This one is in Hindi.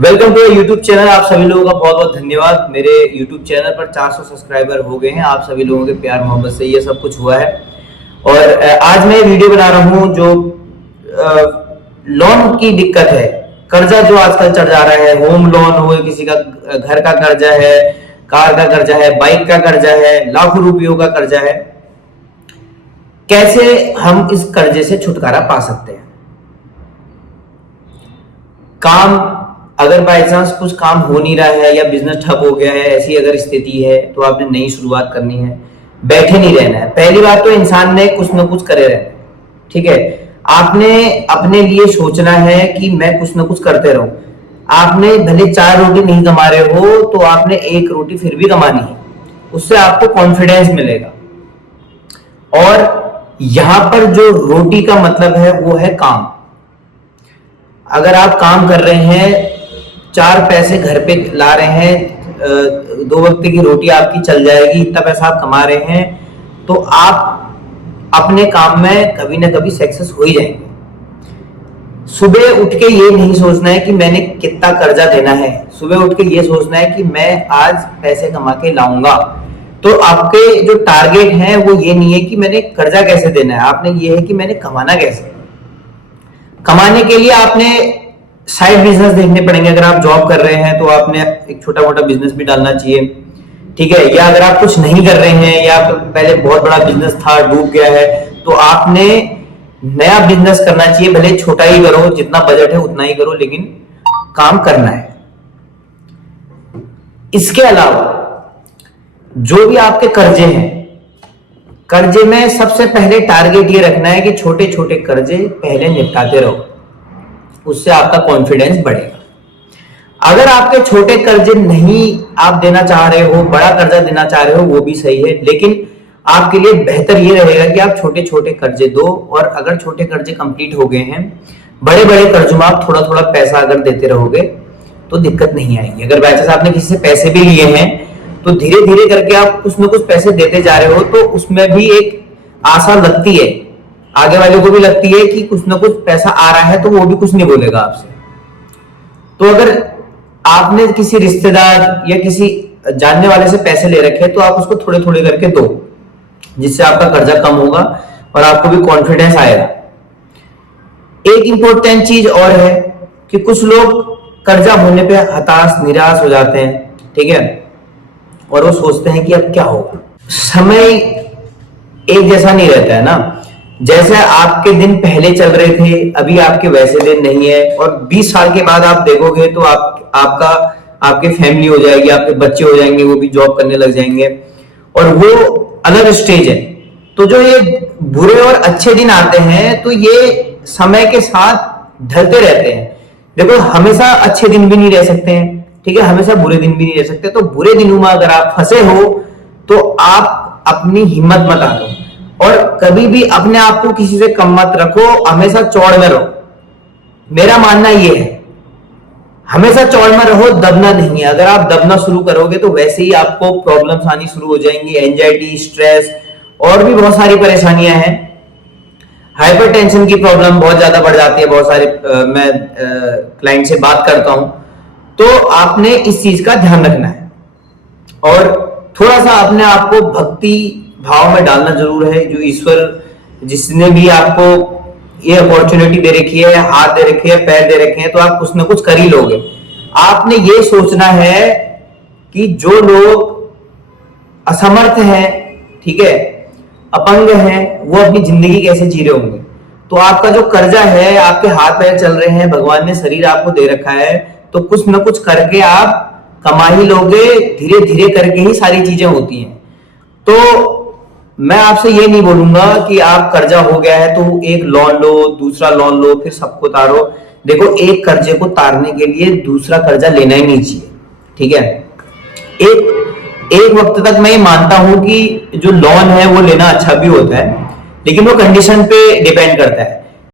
Welcome to YouTube channel. आप सभी लोगों का बहुत बहुत धन्यवाद। मेरे यूट्यूब चैनल पर 400 सब्सक्राइबर हो गए हैं। आप सभी लोगों के प्यार मोहब्बत से ये सब कुछ हुआ है। और आज मैं वीडियो बना रहा हूँ जो लोन की दिक्कत है, कर्जा जो आजकल चढ़ जा रहा है, होम लोन हो, किसी का घर का कर्जा है, कार का कर्जा है, बाइक का कर्जा है, लाखों रुपयों का कर्जा है। कैसे हम इस कर्जे से छुटकारा पा सकते हैं? काम अगर बाय चांस कुछ काम हो नहीं रहा है या बिजनेस ठप हो गया है, ऐसी अगर स्थिति है तो आपने नई शुरुआत करनी है, बैठे नहीं रहना है। पहली बात तो इंसान ने कुछ ना कुछ करे रहना है, ठीक है। आपने अपने लिए सोचना है कि मैं कुछ ना कुछ करते रहूं। आपने भले 4 रोटी नहीं कमा रहे हो तो आपने 1 रोटी फिर भी कमानी है, उससे आपको कॉन्फिडेंस मिलेगा। और यहां पर जो रोटी का मतलब है वो है काम। अगर आप काम कर रहे हैं, 4 पैसे घर पे ला रहे हैं, 2 वक्त की रोटी आपकी चल जाएगी, इतना पैसा आप कमा रहे हैं, तो आप अपने काम में कभी ना कभी सक्सेस हो ही जाएंगे। सुबह उठ के ये नहीं सोचना है कि मैंने कितना कर्जा देना है, सुबह उठ के ये सोचना है कि मैं आज पैसे कमा के लाऊंगा। तो आपके जो टारगेट है वो ये नहीं है कि मैंने कर्जा कैसे देना है, आपने ये है कि मैंने कमाना कैसे। कमाने के लिए आपने साइड बिजनेस देखने पड़ेंगे। अगर आप जॉब कर रहे हैं तो आपने एक छोटा मोटा बिजनेस भी डालना चाहिए, ठीक है। या अगर आप कुछ नहीं कर रहे हैं या पहले बहुत बड़ा बिजनेस था, डूब गया है, तो आपने नया बिजनेस करना चाहिए। भले छोटा ही करो, जितना बजट है उतना ही करो, लेकिन काम करना है। इसके अलावा जो भी आपके कर्जे हैं, कर्जे में सबसे पहले टारगेट ये रखना है कि छोटे छोटे कर्जे पहले निपटाते रहो, उससे आपका कॉन्फिडेंस बढ़ेगा। अगर आपके छोटे कर्जे नहीं आप देना चाह रहे हो, बड़ा कर्जा देना चाह रहे हो, वो भी सही है, लेकिन आपके लिए बेहतर ये रहेगा कि आप छोटे छोटे कर्जे दो। और अगर छोटे कर्जे कंप्लीट हो गए हैं, बड़े बड़े कर्जों में आप थोड़ा थोड़ा पैसा अगर देते रहोगे तो दिक्कत नहीं आएगी। अगर बाय चांस आपने किसी से पैसे भी लिए हैं तो धीरे धीरे करके आप कुछ न कुछ पैसे देते जा रहे हो, तो उसमें भी एक आशा लगती है, आगे वाले को भी लगती है कि कुछ ना कुछ पैसा आ रहा है, तो वो भी कुछ नहीं बोलेगा आपसे। तो अगर आपने किसी रिश्तेदार या किसी जानने वाले से पैसे ले रखे हैं तो आप उसको थोड़े थोड़े करके दो, जिससे आपका कर्जा कम होगा और आपको भी कॉन्फिडेंस आएगा। एक इंपॉर्टेंट चीज और है कि कुछ लोग कर्जा होने पे हताश निराश हो जाते हैं, ठीक है, और वो सोचते हैं कि अब क्या होगा। समय एक जैसा नहीं रहता है ना। जैसे आपके दिन पहले चल रहे थे, अभी आपके वैसे दिन नहीं है, और 20 साल के बाद आप देखोगे तो आपके फैमिली हो जाएगी, आपके बच्चे हो जाएंगे, वो भी जॉब करने लग जाएंगे, और वो अलग स्टेज है। तो जो ये बुरे और अच्छे दिन आते हैं तो ये समय के साथ ढलते रहते हैं। देखो, हमेशा अच्छे दिन भी नहीं रह सकते हैं, ठीक है, हमेशा बुरे दिन भी नहीं रह सकते। तो बुरे दिनों में अगर आप फंसे हो तो आप अपनी हिम्मत मत हारो, और कभी भी अपने आप को किसी से कम मत रखो, हमेशा चौड़ में रहो। मेरा मानना यह है, हमेशा चौड़ में रहो, दबना नहीं है। अगर आप दबना शुरू करोगे तो वैसे ही आपको प्रॉब्लम्स आनी शुरू हो जाएंगी, एंजाइटी, स्ट्रेस और भी बहुत सारी परेशानियां हैं। हाइपरटेंशन की प्रॉब्लम बहुत ज्यादा बढ़ जाती है। बहुत सारे मैं क्लाइंट से बात करता हूं, तो आपने इस चीज का ध्यान रखना है और थोड़ा सा अपने आप को भक्ति भाव में डालना जरूर है। जो ईश्वर जिसने भी आपको ये अपॉर्चुनिटी दे रखी है, हाथ दे रखे हैं, पैर दे रखे हैं, तो आप कुछ ना कुछ कर ही लोगे। आपने ये सोचना है कि जो लोग असमर्थ हैं, ठीक है, अपंग हैं, वो अपनी जिंदगी कैसे जी रहे होंगे। तो आपका जो कर्जा है, आपके हाथ पैर चल रहे हैं, भगवान ने शरीर आपको दे रखा है, तो कुछ ना कुछ करके आप कमा ही लोगे। धीरे धीरे करके ही सारी चीजें होती हैं। तो मैं आपसे ये नहीं बोलूंगा कि आप कर्जा हो गया है तो एक लोन लो, दूसरा लोन लो, फिर सबको तारो। देखो, एक कर्जे को तारने के लिए दूसरा कर्जा लेना ही नहीं चाहिए, ठीक है। एक वक्त तक मैं ये मानता हूं कि जो लोन है वो लेना अच्छा भी होता है, लेकिन वो कंडीशन पे डिपेंड करता है।